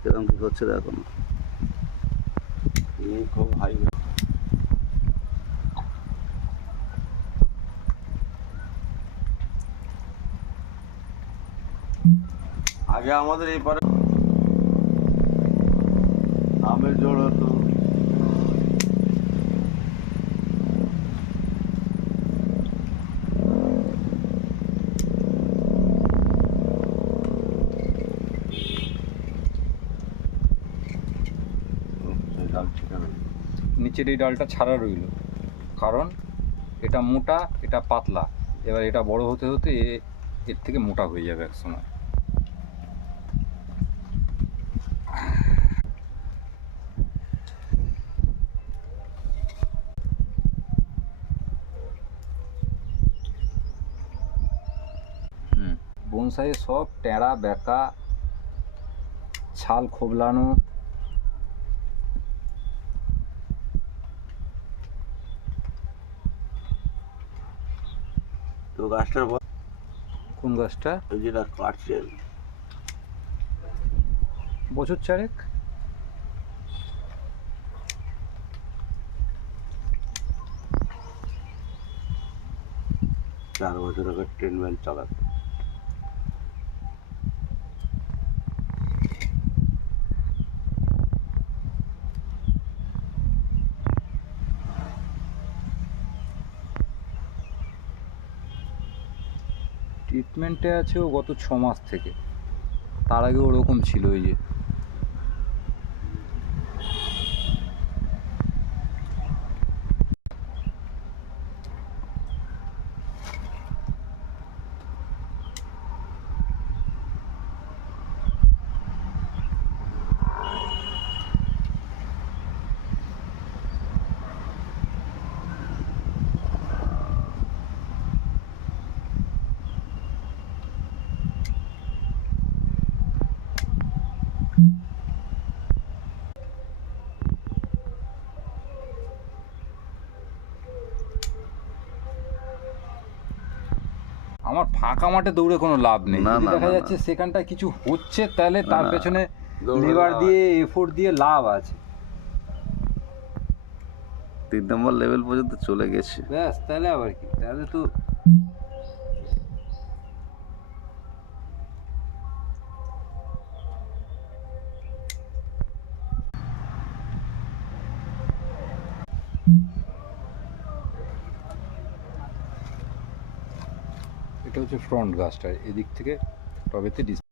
কিরকম কি করছে দেখো না, খুব হাই। আগে আমাদের এই পারে আমের জোড় হতো, নিচের এই ডালটা ছাড়া রইল, কারণ এটা মোটা এটা পাতলা। এবার এটা বড় হতে হতে এর থেকে মোটা হয়ে যাবে এক সময়। বনসাইয়ে সব টেরা বেঁকা, ছাল খোবলানো। তো গাছটার কোন গাছটা? যেটা কাটছেন বছর চারেক। চার বছর আগে ট্রিটমেন্ট চালাতো। ট্রিটমেন্টে আছে ও গত 6 মাস থেকে, তার আগে ওরকম ছিল। ওই যে আমার ফাঁকা মাঠে দৌড়ে কোনো লাভ নেই। না, যদি না, দেখা না, যাচ্ছে সেখানটায় কিছু হচ্ছে, তাহলে তার না, পেছনে দৌড়ে লেবার লাভ দিয়ে এফোর্ট দিয়ে লাভ আছে। 3 নম্বর লেভেল পর্যন্ত চলে গেছে। ব্যাস, তাহলে আবার কি, তাহলে তো এটা হচ্ছে ফ্রন্ট গাছটা, এদিক থেকে টবেতে